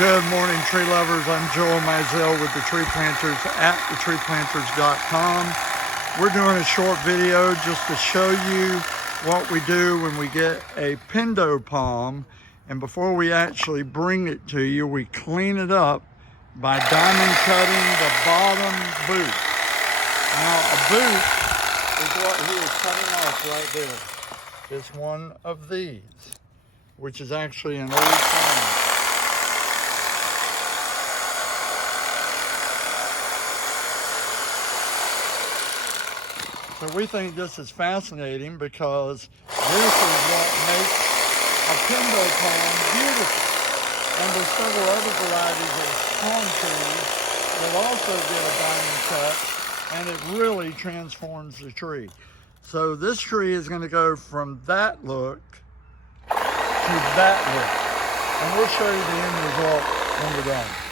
Good morning, tree lovers. I'm Joel Mizell with the Tree Planters at thetreeplanters.com. We're doing a short video just to show you what we do when we get a Pindo palm. And before we actually bring it to you, we clean it up by diamond cutting the bottom boot. Now, a boot is what he is cutting off right there. It's one of these, which is actually an old frond. So we think this is fascinating because this is what makes a Pindo palm beautiful. And there's several other varieties of palm trees that also get a diamond cut, and it really transforms the tree. So this tree is going to go from that look to that look. And we'll show you the end result when we're done.